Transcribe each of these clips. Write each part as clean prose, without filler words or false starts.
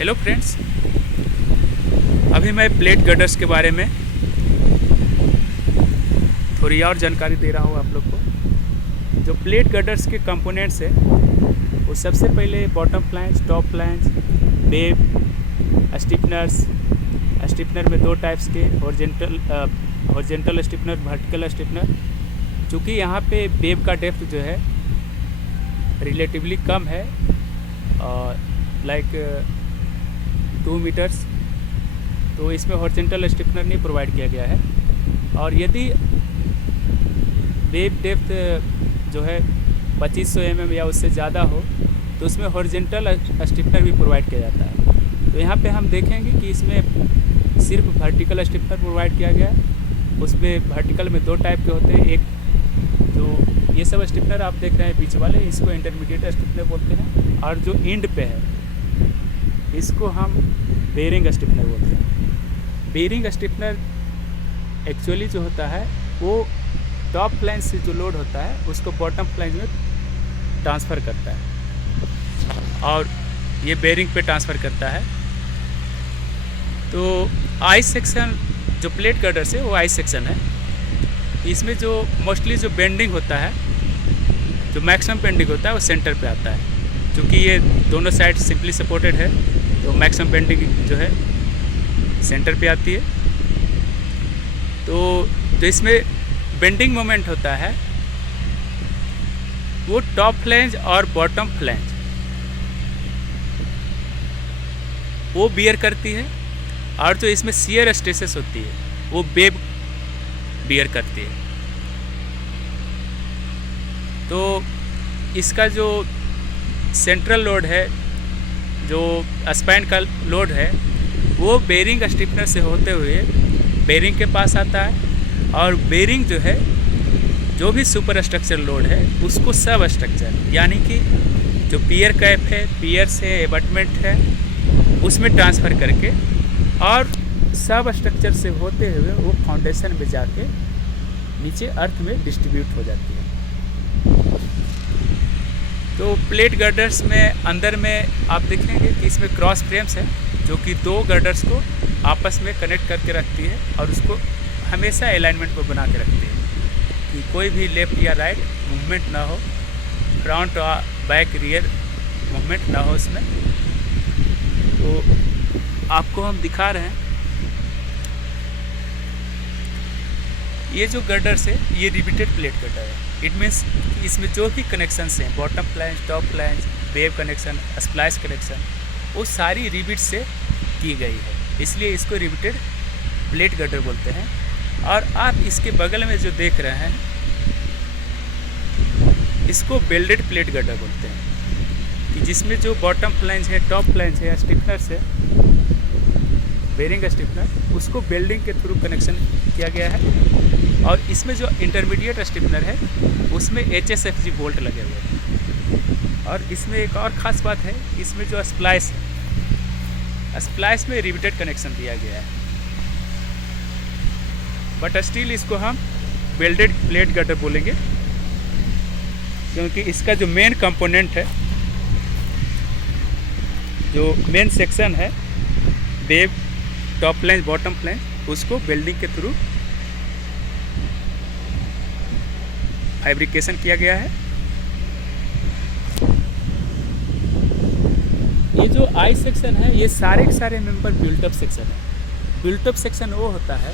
Hello friends, अभी मैं plate gutters के बारे में थोड़ी और जानकारी दे रहा हूँ आप लोग को। जो प्लेट गटर्स के कंपोनेंट्स है वो सबसे पहले bottom flange, top flange, web, stiffeners. Stiffener में दो टाइप्स के, हॉरिजॉन्टल स्टिफनर, वर्टिकल स्टिफनर। चूँकि यहाँ पे वेब का डेप्थ जो है रिलेटिवली कम है, लाइक 2 मीटर्स, तो इसमें हॉरिजॉन्टल स्टिफनर नहीं प्रोवाइड किया गया है। और यदि वेब डेप्थ जो है 2500 mm या उससे ज़्यादा हो तो उसमें हॉरिजॉन्टल स्टिफनर भी प्रोवाइड किया जाता है। तो यहाँ पे हम देखेंगे कि इसमें सिर्फ वर्टिकल स्टिफनर प्रोवाइड किया गया है। उसमें वर्टिकल में दो टाइप के होते हैं। एक जो ये सब स्टिफनर आप देख रहे हैं बीच वाले, इसको इंटरमीडिएट स्टिफनर बोलते हैं, और जो एंड पे है इसको हम बेरिंग स्टिफनर बोलते हैं। बेरिंग स्टिफनर एक्चुअली जो होता है वो टॉप फ्लैंज से जो लोड होता है उसको बॉटम फ्लैंज में ट्रांसफ़र करता है और ये बेरिंग पे ट्रांसफ़र करता है। तो आई सेक्शन जो प्लेट गटर्स है वो आई सेक्शन है। इसमें जो मोस्टली जो बेंडिंग होता है, जो मैक्सिमम बेंडिंग होता है वो सेंटर पे आता है। क्योंकि ये दोनों साइड सिंपली सपोर्टेड है तो मैक्सिमम बेंडिंग जो है सेंटर पे आती है। तो जो इसमें बेंडिंग मोमेंट होता है वो टॉप फ्लैंज और बॉटम फ्लैंज वो बियर करती है, और जो इसमें शियर स्ट्रेसेस होती है वो वेब बियर करती है। तो इसका जो सेंट्रल लोड है, जो स्पाइन का लोड है, वो बेरिंग स्टिफनर से होते हुए बेरिंग के पास आता है। और बेरिंग जो है जो भी सुपर स्ट्रक्चर लोड है उसको सब स्ट्रक्चर, यानी कि जो पियर कैप है, पियर्स है, एबटमेंट है, उसमें ट्रांसफ़र करके और सब स्ट्रक्चर से होते हुए वो फाउंडेशन में जाके नीचे अर्थ में डिस्ट्रीब्यूट हो जाती है। तो प्लेट गर्डर्स में अंदर में आप देखेंगे कि इसमें क्रॉस फ्रेम्स है जो कि दो गर्डर्स को आपस में कनेक्ट करके रखती है और उसको हमेशा अलाइनमेंट को बना के रखती है कि कोई भी लेफ़्ट या राइट मूवमेंट ना हो, फ्रंट और बैक रियर मूवमेंट ना हो इसमें। तो आपको हम दिखा रहे हैं ये जो गर्डर्स है ये रिवेटेड प्लेट गर्डर है। इट मीन्स इसमें जो भी कनेक्शंस हैं, bottom flange, top flange, wave connection, splice connection, वो सारी रिवेट से की गई है, इसलिए इसको रिवेटेड प्लेट गर्डर बोलते हैं। और आप इसके बगल में जो देख रहे हैं इसको बेल्डेड प्लेट गर्डर बोलते हैं, कि जिसमें जो बॉटम फ्लैंज है, टॉप फ्लैंज है, स्टिफनर से बेरिंग स्टिफनर, उसको बेल्डिंग के थ्रू कनेक्शन किया गया है। और इसमें जो इंटरमीडिएट स्टिफनर है उसमें HSFG बोल्ट लगे हुए हैं। और इसमें एक और ख़ास बात है, इसमें जो स्प्लाइस है, स्प्लाइस में रिवेटेड कनेक्शन दिया गया है, बट स्टिल इसको हम बेल्डेड प्लेट गर्डर बोलेंगे क्योंकि इसका जो मेन कंपोनेंट है, जो मेन सेक्शन है web, top flange, bottom flange, उसको वेल्डिंग के थ्रू फैब्रिकेशन किया गया है। ये जो आई सेक्शन है ये सारे के सारे मेंबर बिल्टअप सेक्शन है। बिल्टअप सेक्शन वो होता है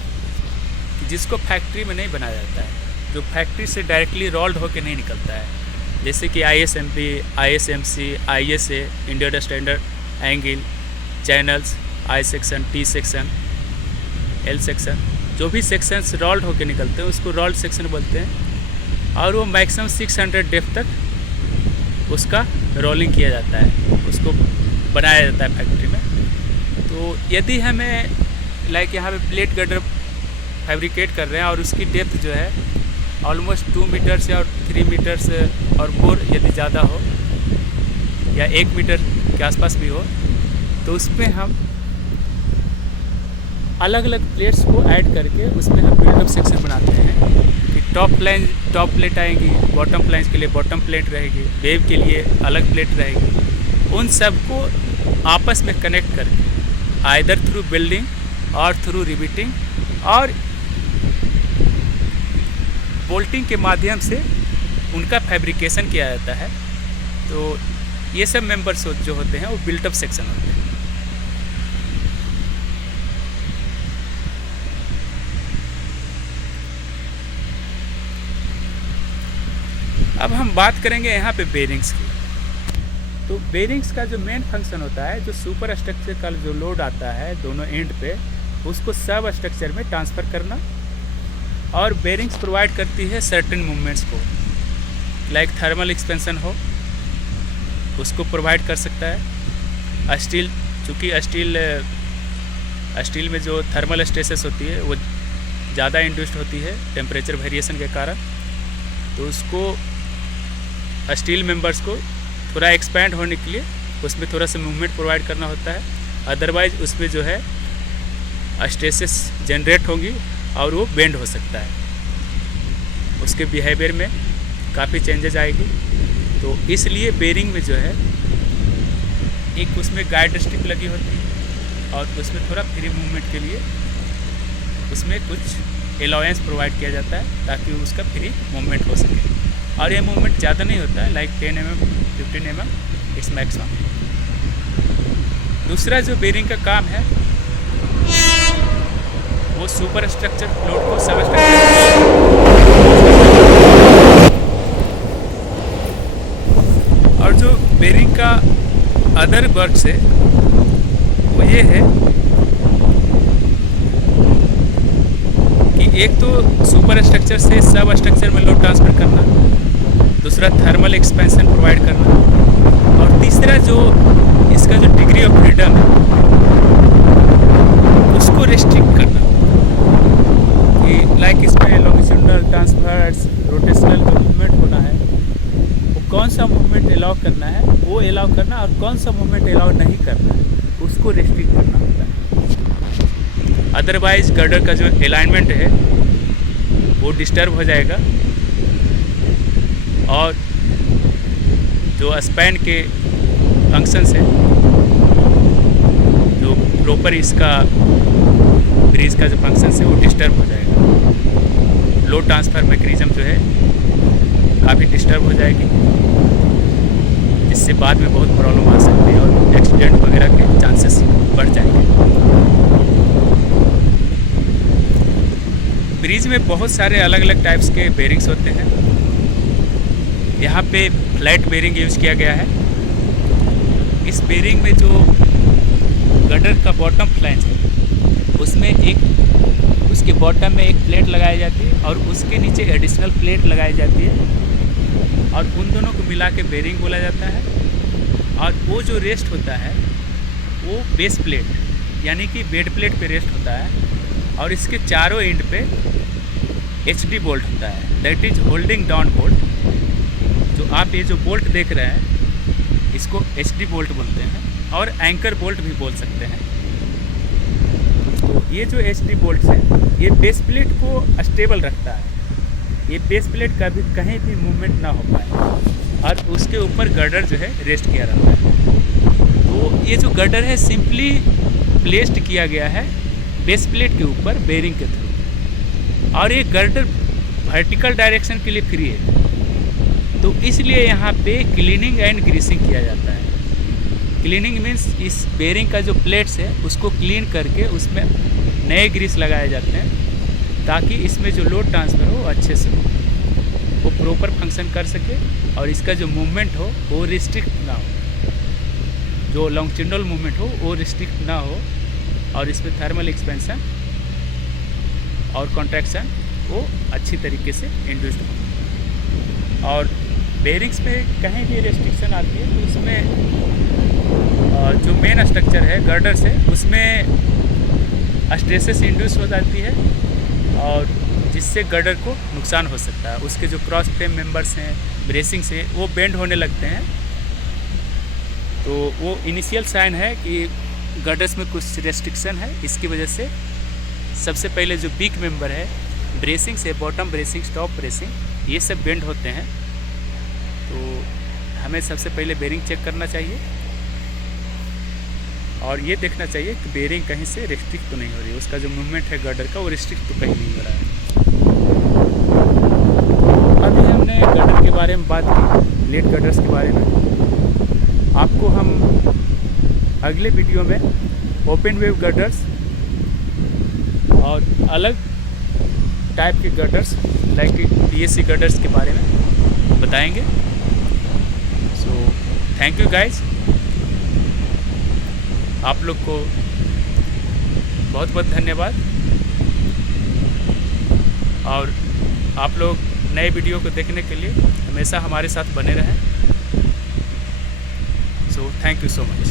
जिसको फैक्ट्री में नहीं बनाया जाता है, जो फैक्ट्री से डायरेक्टली रोल्ड होकर नहीं निकलता है, जैसे कि ISMB, ISMC, ISA, Indian standard angle, channels, I section, T section, L section, जो भी सेक्शंस रोल्ड होकर निकलते हैं उसको रोल्ड सेक्शन बोलते हैं। और वो मैक्सिमम 600 डेप्थ तक उसका रोलिंग किया जाता है, उसको बनाया जाता है फैक्ट्री में। तो यदि हमें लाइक यहाँ पे प्लेट गर्डर फैब्रिकेट कर रहे हैं और उसकी डेप्थ जो है ऑलमोस्ट 2 मीटर्स या 3 मीटर्स और मोर यदि ज़्यादा हो या 1 मीटर के आसपास भी हो, तो उसमें हम अलग अलग प्लेट्स को ऐड करके उसमें हम बिल्डअप सेक्शन बनाते हैं कि टॉप प्लेट आएंगी, बॉटम फ्लैंज के लिए बॉटम प्लेट रहेगी, वेव के लिए अलग प्लेट रहेगी। उन सबको आपस में कनेक्ट करके आइदर थ्रू बिल्डिंग और थ्रू रिबिटिंग और बोल्टिंग के माध्यम से उनका फैब्रिकेशन किया जाता है। तो ये सब मेंबर्स जो होते हैं वो बिल्टअप सेक्शन होते हैं। अब हम बात करेंगे यहाँ पे बेरिंग्स की। तो बेरिंग्स का जो मेन फंक्शन होता है, जो सुपर स्ट्रक्चर का जो लोड आता है दोनों एंड पे, उसको सब स्ट्रक्चर में ट्रांसफ़र करना। और बेरिंग्स प्रोवाइड करती है सर्टेन मूवमेंट्स को, लाइक थर्मल एक्सपेंशन हो उसको प्रोवाइड कर सकता है। स्टील, चूँकि स्टील में जो थर्मल स्ट्रेसेस होती है वो ज़्यादा इंड्यूस्ड होती है टेम्परेचर वेरिएशन के कारण, तो उसको स्टील मेंबर्स को थोड़ा एक्सपैंड होने के लिए उसमें थोड़ा सा मूवमेंट प्रोवाइड करना होता है। अदरवाइज उसमें जो है स्ट्रेसेस जनरेट होंगी और वो बेंड हो सकता है, उसके बिहेवियर में काफ़ी चेंजेस आएगी। तो इसलिए बेरिंग में जो है एक उसमें गाइड स्ट्रिप लगी होती है और उसमें थोड़ा फ्री मूवमेंट के लिए उसमें कुछ अलाउंस प्रोवाइड किया जाता है ताकि उसका फ्री मूवमेंट हो सके। और ये मूवमेंट ज़्यादा नहीं होता है, like 10 mm 15 mm its maximum. दूसरा जो बेरिंग का काम है वो सुपर स्ट्रक्चर लोड को सब स्ट्रक्चर, और जो बेरिंग का अदर वर्क है वो ये है कि एक तो सुपर स्ट्रक्चर से सब स्ट्रक्चर में लोड ट्रांसफ़र करना, दूसरा थर्मल एक्सपेंशन प्रोवाइड करना, और तीसरा जो इसका जो डिग्री ऑफ फ्रीडम है उसको रिस्ट्रिक्ट करना कि लाइक इसमें लॉन्गिट्यूडनल, ट्रांसवर्स, रोटेशनल जो मूवमेंट होना है वो कौन सा मूवमेंट अलाउ करना है वो अलाउ करना, और कौन सा मूवमेंट अलाउ नहीं करना है उसको रिस्ट्रिक्ट करना होता है। अदरवाइज गर्डर का जो अलाइनमेंट है वो डिस्टर्ब हो जाएगा और जो स्पैन के फंक्शंस है, जो प्रॉपर इसका ब्रिज का जो फंक्शंस है वो डिस्टर्ब हो जाएगा। लोड ट्रांसफ़र मैकेनिज्म जो है काफ़ी डिस्टर्ब हो जाएगी, जिससे बाद में बहुत प्रॉब्लम आ सकती है और एक्सीडेंट वगैरह के चांसेस बढ़ जाएंगे। ब्रिज में बहुत सारे अलग अलग टाइप्स के बेरिंग्स होते हैं। यहाँ पे फ्लैट बेरिंग यूज़ किया गया है। इस बेरिंग में जो गडर का बॉटम फ्लैंज है उसमें उसके बॉटम में एक प्लेट लगाई जाती है और उसके नीचे एडिशनल प्लेट लगाई जाती है और उन दोनों को मिला के बेरिंग बोला जाता है। और वो जो रेस्ट होता है वो बेस प्लेट यानी कि बेड प्लेट पे रेस्ट होता है और इसके चारों एंड पे HD बोल्ट होता है, that is holding down bolt. जो आप ये जो बोल्ट देख रहे हैं इसको HD बोल्ट बोलते हैं और एंकर बोल्ट भी बोल सकते हैं। तो ये जो HD बोल्ट है ये बेस प्लेट को स्टेबल रखता है, ये बेस प्लेट कभी कहीं भी मूवमेंट ना हो पाए और उसके ऊपर गर्डर जो है रेस्ट किया रहता है। तो ये जो गर्डर है सिंपली प्लेस्ड किया गया है बेस प्लेट के ऊपर बेरिंग के थ्रू, और ये गर्डर वर्टिकल डायरेक्शन के लिए फ्री है। तो इसलिए यहाँ पे क्लीनिंग एंड ग्रीसिंग किया जाता है। क्लीनिंग मीन्स इस बेरिंग का जो प्लेट्स है उसको क्लीन करके उसमें नए ग्रीस लगाए जाते हैं ताकि इसमें जो लोड ट्रांसफ़र हो अच्छे से हो, वो प्रॉपर फंक्शन कर सके और इसका जो मूवमेंट हो वो रिस्ट्रिक्ट ना हो, जो लॉन्गिट्यूडनल मूवमेंट हो वो रिस्ट्रिक्ट ना हो और इसमें थर्मल एक्सपेंशन और कॉन्ट्रैक्शन वो अच्छी तरीके से इंड्यूस्ड हो। और बेरिंग्स में कहीं भी रेस्ट्रिक्शन आती है तो उसमें जो मेन स्ट्रक्चर है गर्डर से उसमें स्ट्रेसेस इंड्यूस हो जाती है और जिससे गर्डर को नुकसान हो सकता है। उसके जो क्रॉस फ्रेम मेंबर्स हैं ब्रेसिंग से वो बेंड होने लगते हैं, तो वो इनिशियल साइन है कि गर्डर्स में कुछ रेस्ट्रिक्शन है। इसकी वजह से सबसे पहले जो बीक मेंबर है ब्रेसिंग से, बॉटम ब्रेसिंग, टॉप ब्रेसिंग, ये सब बेंड होते हैं। तो हमें सबसे पहले बेरिंग चेक करना चाहिए और ये देखना चाहिए कि बेरिंग कहीं से रिस्ट्रिक्ट तो नहीं हो रही है, उसका जो मूवमेंट है गर्डर का वो रिस्ट्रिक्ट तो कहीं नहीं हो रहा है। अभी हमने गर्डर के बारे में बात की, लेड गर्डर्स के बारे में। आपको हम अगले वीडियो में ओपन वेव गर्डर्स और अलग टाइप के गर्डर्स लाइक PSC गर्डर्स के बारे में बताएंगे। सो थैंक यू गाइज, आप लोग को बहुत बहुत धन्यवाद, और आप लोग नए वीडियो को देखने के लिए हमेशा हमारे साथ बने रहें। So thank you so much.